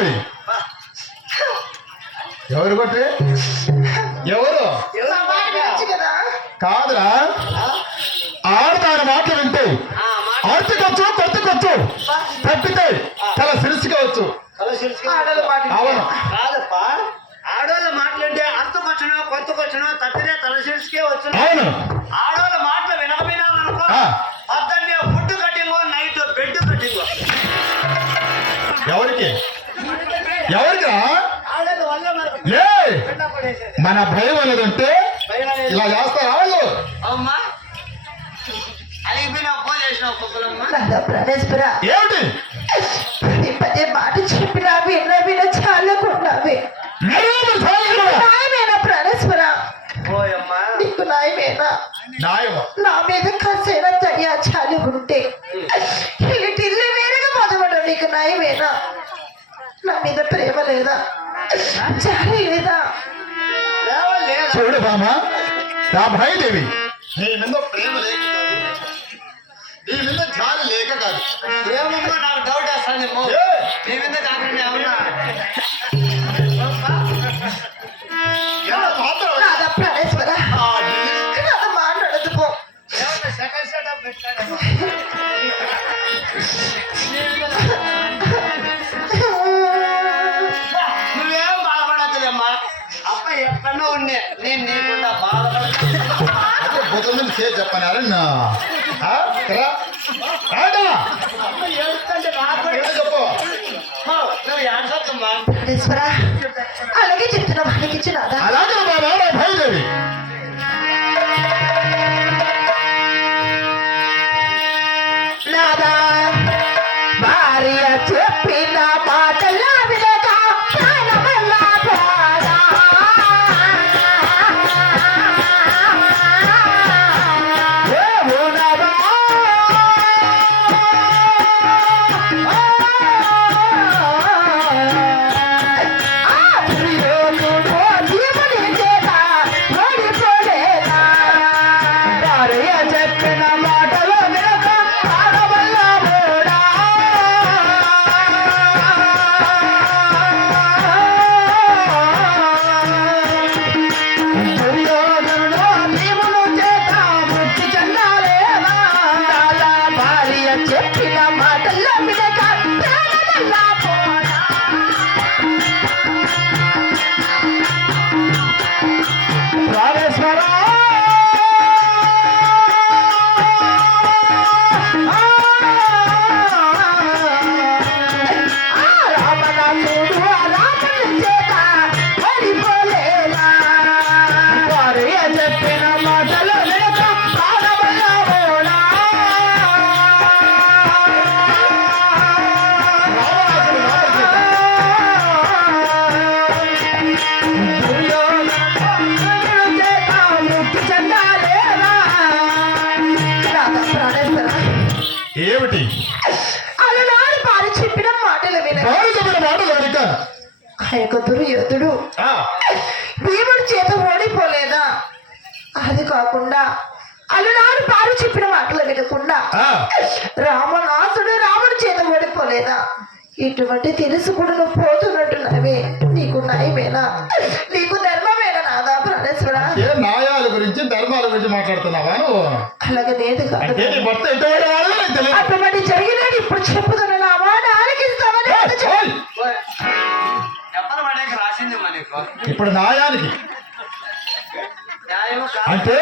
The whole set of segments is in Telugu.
భాయిదేవి ఎవరు కొట్టే ఎవరు కాదురా ఆడదాని మాటలు వింటే ఆర్తికొచ్చు కొట్టుకొచ్చు తప్పితే చాలా సిరిసికోవచ్చు అవును కాదప్పా ఆడవాళ్ళ మాటలంటే అర్థకొచ్చునో కొత్తకొచ్చునో తప్పితే తల సిరిసికే వచ్చు అవును ఆడవాళ్ళ మాటలు వినకపోయినామనుకో అతన్ని ఫుడ్ కట్టింగో నైట్ బెడ్ కట్టింగో ఎవరికి ఎవరికా మన భయం అనేదంటే ఇలా చేస్తారా వాళ్ళు అమ్మా అలిగిపోయినా ఫోన్ చేసినావు కుక్కలమ్మ ఏమిటి పదే మాట చెప్పినా విన్నా చాలకున్నావే నాయమేనా ప్రాణేశ్వర నీకు నాయమేనా నా మీద కాసైనా దయ్యా చాలుకుంటే ఇల్లు వేరుగా మొదలడం నీకు నాయమేనా నా మీద ప్రేమ లేదా చాలే లేదా చూడు బామా నా భాయిదేవి నీ మీద ప్రేమ లేక నీ మీద జాలి లేక కాదు ఏమమ్మా నాకు డౌట్ వస్తుంది నీ మీద కాకుండా ఏమన్నా రాధా ప్రాణేశ్వర రాధ మాట్లాడదు పో సెకండ్ సెటప్ పెట్టాడు నువ్వేం బాధపడద్దులేమ్మా అప్ప ఎక్కడో ఉండే నేను నీకుండా బాధపడతాను బుధం మీద చేసి చెప్పనారా అమ్మ ఏడుస్తుంటే నాకు చెప్పు నువ్వు ఏడ్చొద్దమ్మా ప్రాణేశ్వర అలాగే చెప్తున్నా వాళ్ళకి ఇచ్చి రాధా అలాగే బాబా నా భాయిదేవి నాదా భార్య చెప్పిన మాటల వినక ప్రాణమల్ల పోదా. దేవుడవా, ఆ ప్రియుడు దేవుని చేత ఓడిపోలేదా. భార్య చెప్పిన మాటలు వినక ప్రాణమల్ల పోదా. దుర్యోధనుడు భీముని చేత మృతి చెందాలేదా. నాలా భార్య చెప్పిన మాటల్లో వినక ప్రాణమల్ల పోదా. ప్రాణేశ్వర రామనాథుడు రాముని చేత ఓడిపోలేదా. భార్య చెప్పిన మాటలు వినక ప్రాణమల్ల పోదా. దుర్యోధనుడు చేత మృతి చెందాలేదా. రాధా ప్రాణేశ్వర ఏమిటి అలనాడు భార్య చెప్పిన మాటలు వినక బాలు చెప్పిన మాటలు వెనుక ఆ యొక్క దుర్యోధుడు భీముడి చేత ఓడిపోలేదా. అది కాకుండా అలనాడు భార్య చెప్పిన మాటలు వినకుండా రామనాథుడు రాముడి చేత ఓడిపోలేదా. ఇటువంటి తెలుసు కూడా నువ్వు పోతున్నట్టున్నావే నీకు న్యాయమేనా నీకు ధర్మమేనా నాదా ప్రాణేశ్వర. ఏ న్యాయాల గురించి ధర్మాల గురించి మాట్లాడుతున్నావా నువ్వు అలాగే లేదు కాదు అంటే నీ భర్త ఎటువంటి వాడో నాకు తెలియదు అటువంటి జరిగినది ఇప్పుడు చెప్పుతున్నా నా మాట ఆలకిస్తామని చెప్పలు పడేకి రాసింది మనకు ఇప్పుడు న్యాయానికి న్యాయము అంటే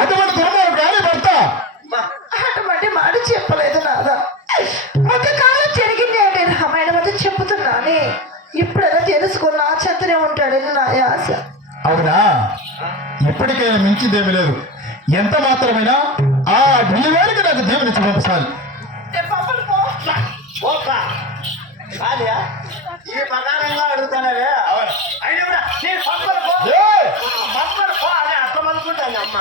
అటువంటి ధర్మాలు కానీ భర్త అటువంటి మాట చెప్పలేదు నాదా. ఒక కాలం జరిగింది అంటే రామాయణం అంతా చెప్పుతున్నానే ఇప్పుడైనా తెలుసుకున్న ఆ చెంతనే ఉంటాడని నా ఆశ. అవునా ఎప్పటికైనా మించిందేమీ లేదు. ఎంత మాత్రమైనా ఆ ఢిల్లీవారికి నాకు దేవుని పంపించాలి. ఓకా కాదా ఈ ప్రకారంగా అడుగుతానవే అయినా కూడా నేను పంపరు పో ఏ! పంపరు పో అని అర్థం అనుకుంటాను అమ్మ